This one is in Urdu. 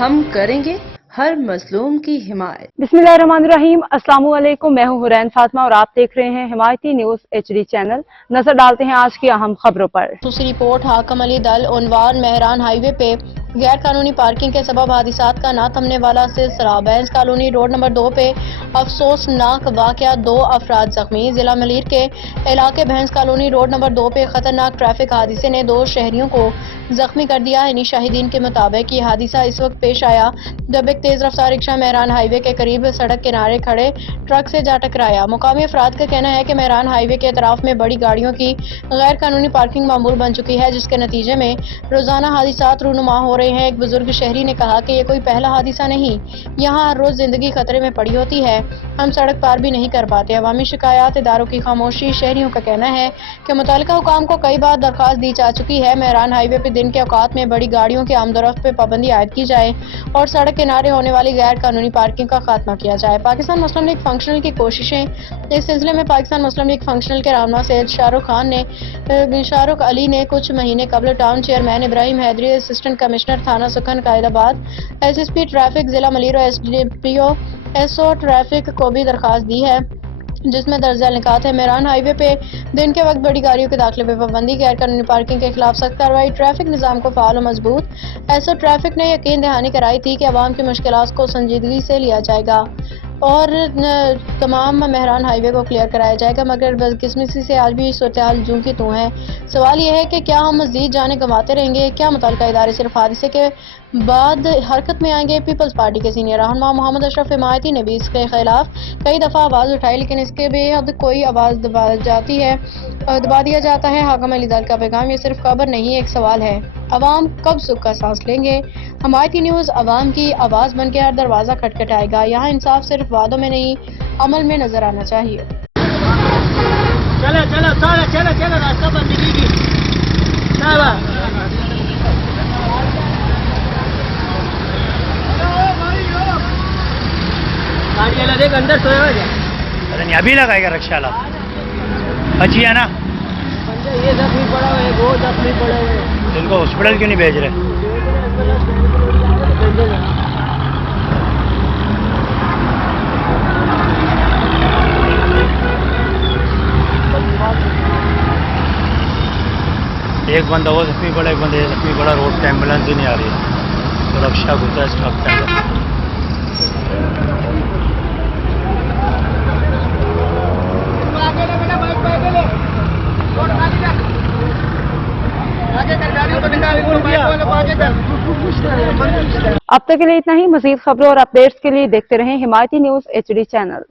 ہم کریں گے ہر مظلوم کی حمایت۔ بسمillahirrahmanirrahim، السلام علیکم، میں ہوں حرین فاطمہ اور آپ دیکھ رہے ہیں حمایتی نیوز HD چینل۔ نظر ڈالتے ہیں آج کی اہم خبروں پر۔ خصوصی رپورٹ حاکم علی دل عنوان مہران ہائی وے پہ غیر قانونی پارکنگ کے سبب حادثات کا نہ تھمنے والا سلسلہ۔ بینس کالونی روڈ نمبر 2 پہ افسوسناک واقعہ، 2 افراد زخمی۔ ضلع ملیر کے علاقے بینس کالونی روڈ نمبر 2 پہ خطرناک ٹریفک حادثے نے 2 شہریوں کو زخمی کر دیا ہے۔ شاہدین کے مطابق یہ حادثہ اس وقت پیش آیا جب ایک تیز رفتار رکشہ مہران ہائی وے کے قریب سڑک کنارے کھڑے ٹرک سے جا ٹکرایا۔ مقامی افراد کا کہنا ہے کہ مہران ہائی وے کے اطراف میں بڑی گاڑیوں کی غیر قانونی پارکنگ معمول بن چکی ہے، جس کے نتیجے میں روزانہ حادثات رونما ہو رہے ہیں۔ ایک بزرگ شہری نے کہا کہ یہ کوئی پہلا حادثہ نہیں، یہاں ہر روز زندگی خطرے میں پڑی ہوتی ہے، ہم سڑک پار بھی نہیں کر پاتے۔ عوامی شکایات اداروں کی خاموشی۔ شہریوں کا کہنا ہے کہ متعلقہ حکام کو کئی بار درخواست دی جا چکی ہے، مہران ہائی وے پہ دن کے اوقات میں بڑی گاڑیوں کے آمد و رفت پہ پابندی عائد کی جائے اور سڑک کنارے ہونے والی غیر قانونی پارکنگ کا خاتمہ کیا جائے۔ پاکستان مسلم لیگ فنکشنل کی کوششیں۔ اس سلسلے میں پاکستان مسلم لیگ فنکشنل کے رہنما سید شاہ رخ علی نے کچھ مہینے قبل ٹاؤن چیئرمین ابراہیم حیدری، اسسٹنٹ کمشنر تھانہ سکھن قائد آباد، SSP ٹریفک ضلع ملیر اور SDPO SO ٹریفک کو بھی درخواست دی ہے، جس میں درج ذیل نکات ہے: مہران ہائی وے پہ دن کے وقت بڑی گاڑیوں کے داخلے پہ پابندی، غیر قانونی پارکنگ کے خلاف سخت کارروائی، ٹریفک نظام کو فعال و مضبوط۔ SO ٹریفک نے یقین دہانی کرائی تھی کہ عوام کی مشکلات کو سنجیدگی سے لیا جائے گا اور تمام مہران ہائی وے کو کلیئر کرایا جائے گا، مگر بدقسمتی سے آج بھی صورتحال جوں کی توں ہے۔ سوال یہ ہے کہ کیا ہم مزید جانیں گنواتے رہیں گے؟ کیا متعلقہ ادارے صرف حادثے کے بعد حرکت میں آئیں گے؟ پیپلز پارٹی کے سینئر رہنما محمد اشرف حمایتی نے بھی اس کے خلاف کئی دفعہ آواز اٹھائی، لیکن اس کے بے حد کوئی آواز دبا دیا جاتا ہے۔ حاکم علی دل کا پیغام: یہ صرف خبر نہیں، ایک سوال ہے، عوام کب سکھ کا سانس لیں گے؟ حمایتی نیوز عوام کی آواز بن کے ہر دروازہ کھٹکھٹائے گا۔ یہاں انصاف صرف وعدوں میں نہیں، عمل میں نظر آنا چاہیے۔ چلو راستہ بندگی کی اندر سویا ارے ابھی لگائے گا رکشا والا بچی ہے نا، یہ زخمی پڑا ہوا ہے، وہ زخمی پڑے ہوئے، ان کو ہاسپٹل کیوں نہیں بھیج رہے؟ ایک بندہ وہ زخمی پڑا، ایک بندہ یہ زخمی پڑا، روڈ پہ ایمبولینس بھی نہیں آ رہی ہے، تو رکشا گزرا اسٹاپ کے اندر۔ اب تک کے لیے اتنا ہی۔ مزید خبروں اور اپڈیٹس کے لیے دیکھتے رہیں حمایتی نیوز HD چینل۔